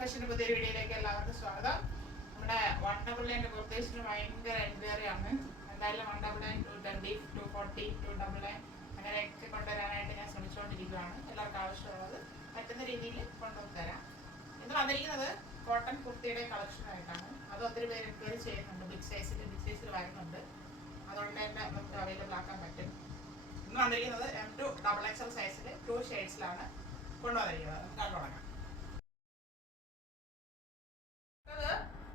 ഫാഷന്റെ പുതിയൊരു വീഡിയോയിലേക്ക് എല്ലാവർക്കും സ്വാഗതം. നമ്മുടെ 199 ഉദ്ദേശിച്ചിട്ട് ഭയങ്കര എൻക്വയറി ആണ്. എന്തായാലും 199, 220, 240, 299 അങ്ങനെയൊക്കെ കൊണ്ടുവരാനായിട്ട് ഞാൻ ശ്രമിച്ചുകൊണ്ടിരിക്കുകയാണ്. എല്ലാവർക്കും ആവശ്യമുള്ളത് പറ്റുന്ന രീതിയിൽ കൊണ്ടുവന്ന് തരാം. ഇന്ന് വന്നിരിക്കുന്നത് കോട്ടൺ കുർത്തിയുടെ കളക്ഷനായിട്ടാണ്. അത് ഒത്തിരി പേര് എൻക്വയറി ചെയ്യുന്നുണ്ട്. ബിഗ് സൈസിൽ വരുന്നുണ്ട്. അതുകൊണ്ട് തന്നെ നമുക്ക് അവൈലബിൾ ആക്കാൻ പറ്റും. ഇന്ന് വന്നിരിക്കുന്നത് M2 XXL സൈസിൽ 2 ഷെയ്ഡ്സിലാണ് കൊണ്ടുവന്നിരിക്കുന്നത്. നമുക്ക് തുടങ്ങാം.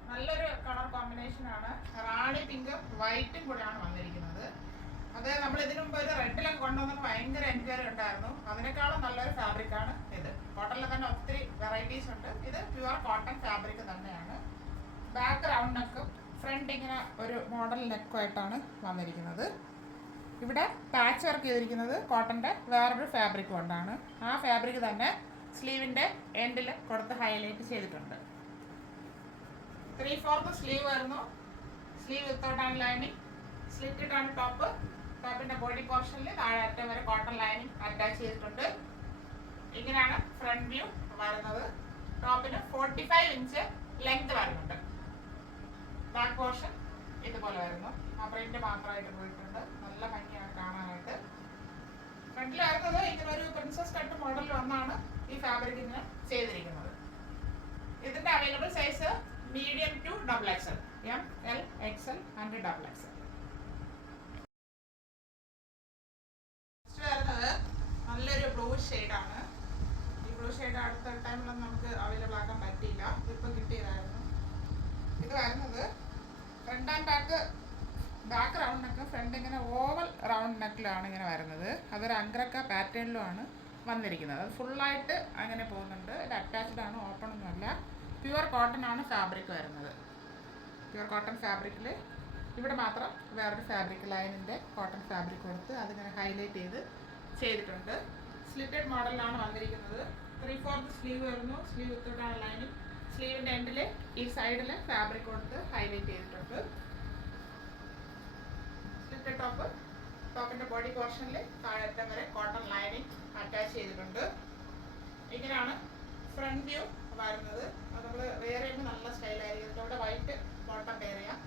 നല്ലൊരു കളർ കോമ്പിനേഷൻ ആണ്. റാണി പിങ്കും വൈറ്റും കൂടെയാണ് വന്നിരിക്കുന്നത്. അത് നമ്മൾ ഇതിനു മുമ്പ് ഒരു റെഡിലൊക്കെ കൊണ്ടുവന്നപ്പോൾ ഭയങ്കര എൻക്വയറി ഉണ്ടായിരുന്നു. അതിനേക്കാളും നല്ലൊരു ഫാബ്രിക് ആണ് ഇത്. കോട്ടണിൽ തന്നെ ഒത്തിരി വെറൈറ്റീസ് ഉണ്ട്. ഇത് പ്യുവർ കോട്ടൺ ഫാബ്രിക് തന്നെയാണ്. ബാക്ക് റൗണ്ട് നെക്കും ഫ്രണ്ട് ഇങ്ങനെ ഒരു മോഡൽ നെക്കുമായിട്ടാണ് വന്നിരിക്കുന്നത്. ഇവിടെ പാച്ച് വർക്ക് ചെയ്തിരിക്കുന്നത് കോട്ടൻ്റെ വേറൊരു ഫാബ്രിക് കൊണ്ടാണ്. ആ ഫാബ്രിക് തന്നെ സ്ലീവിൻ്റെ എൻഡിൽ കൊടുത്ത് ഹൈലൈറ്റ് ചെയ്തിട്ടുണ്ട്. 3/4 സ്ലീവ് വരുന്നു. സ്ലീവ് വിത്തൗട്ടാണ് ലൈനിങ്. സ്ലിറ്റിട്ടാണ് ടോപ്പ്. ടോപ്പിന്റെ ബോഡി പോർഷനിൽ താഴെ അറ്റം വരെ കോട്ടൺ ലൈനിങ് അറ്റാച്ച് ചെയ്തിട്ടുണ്ട്. ഇങ്ങനെയാണ് ഫ്രണ്ട് വ്യൂ വരുന്നത്. ടോപ്പിന് 45 ഇഞ്ച് ലെങ്ത് വരുന്നുണ്ട്. ബാക്ക് പോർഷൻ ഇതുപോലെ വരുന്നു. ആ പ്രിന്റ് മാത്രമായിട്ട് പോയിട്ടുണ്ട്. നല്ല ഭംഗിയാണ് കാണാനായിട്ട്. ഫ്രണ്ടിൽ വരുന്നത് ഇങ്ങനെ ഒരു പ്രിൻസസ് കട്ട് മോഡലിൽ വന്നാണ് ഈ ഫാബ്രിക് ഇങ്ങനെ ചെയ്തിരിക്കുന്നത്. ഇതിന്റെ available size medium to XXL, M, L, XL and XXL. വരുന്നത് നല്ലൊരു ബ്ലൂ ഷെയ്ഡാണ്. ഈ ബ്ലൂ ഷെയ്ഡ് അടുത്ത ടൈമിലൊന്നും നമുക്ക് അവൈലബിൾ ആക്കാൻ പറ്റിയില്ല. ഇതിപ്പോൾ കിട്ടിയതായിരുന്നു. ഇത് വരുന്നത് front and back round neck. Front ഇങ്ങനെ ഓവൽ റൗണ്ട് നെക്കിലാണ് ഇങ്ങനെ വരുന്നത്. അതൊരു അങ്ക്രക്ക പാറ്റേണിലുമാണ് വന്നിരിക്കുന്നത്. അത് ഫുള്ളായിട്ട് അങ്ങനെ പോകുന്നുണ്ട്. ഇത് അറ്റാച്ച്ഡ് ആണ്, ഓപ്പൺ ഒന്നുമല്ല. പ്യുവർ കോട്ടൺ ആണ് ഫാബ്രിക് വരുന്നത്. പ്യുവർ കോട്ടൺ ഫാബ്രിക്കിൽ ഇവിടെ മാത്രം വേറൊരു ഫാബ്രിക് ലൈനിൻ്റെ കോട്ടൺ ഫാബ്രിക് കൊടുത്ത് അതിങ്ങനെ ഹൈലൈറ്റ് ചെയ്തിട്ടുണ്ട്. സ്ലിറ്റഡ് മോഡലിലാണ് വന്നിരിക്കുന്നത്. 3/4 സ്ലീവ് വരുന്നു. സ്ലീവ് വിത്തോട്ടാണ് ലൈനിങ്. സ്ലീവിൻ്റെ എൻഡിൽ ഈ സൈഡിൽ ഫാബ്രിക് കൊടുത്ത് ഹൈലൈറ്റ് ചെയ്തിട്ടുണ്ട്. Slitted top. ടോപ്പിൻ്റെ ബോഡി പോർഷനിൽ താഴെറ്റം വരെ കോട്ടൺ ലൈനിങ് അറ്റാച്ച് ചെയ്തിട്ടുണ്ട്. ഇങ്ങനെയാണ് ഫ്രണ്ട് വ്യൂ വരുന്നത്. അത് നമ്മൾ വെയർ ചെയ്യുമ്പോൾ നല്ല സ്റ്റൈലായിരിക്കും. ഇതിലൂടെ വൈറ്റ് ബോട്ടം വെയർ ചെയ്യാം.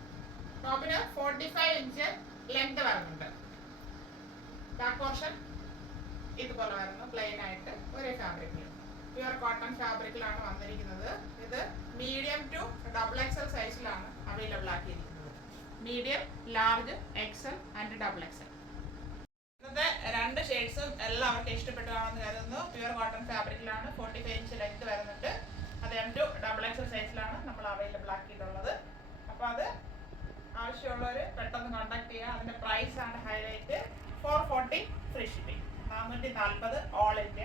ടോപ്പിന് 45 ഇഞ്ച് ലെങ്ത് വരുന്നുണ്ട്. ബാക്ക് പോർഷൻ ഇതുപോലെ വരുന്നു. പ്ലെയിൻ ആയിട്ട് ഒരേ ഫാബ്രിക്കിൽ പ്യുവർ കോട്ടൺ ഫാബ്രിക്കിലാണ് വന്നിരിക്കുന്നത്. ഇത് മീഡിയം ടു XXL സൈസിലാണ് അവൈലബിൾ ആക്കിയിരിക്കുന്നത്. Medium, large, XL and XXL. ഇന്നത്തെ 2 ഷെയ്ഡ്സും എല്ലാവർക്കും ഇഷ്ടപ്പെട്ടതാണെന്ന് കരുതുന്നു. പ്യുവർ കോട്ടൺ ഫാബ്രിക്കിലാണ്. 45 ഇഞ്ച് ലെങ്ത് വരുന്നുണ്ട്. അത് M2 XXL സൈസിലാണ് നമ്മൾ അവൈലബിൾ ആക്കിയിട്ടുള്ളത്. അപ്പോൾ അത് ആവശ്യമുള്ളവർ പെട്ടെന്ന് കോൺടാക്ട് ചെയ്യുക. അതിൻ്റെ പ്രൈസ് ആണ് highlight. 440 free shipping. 440 all India.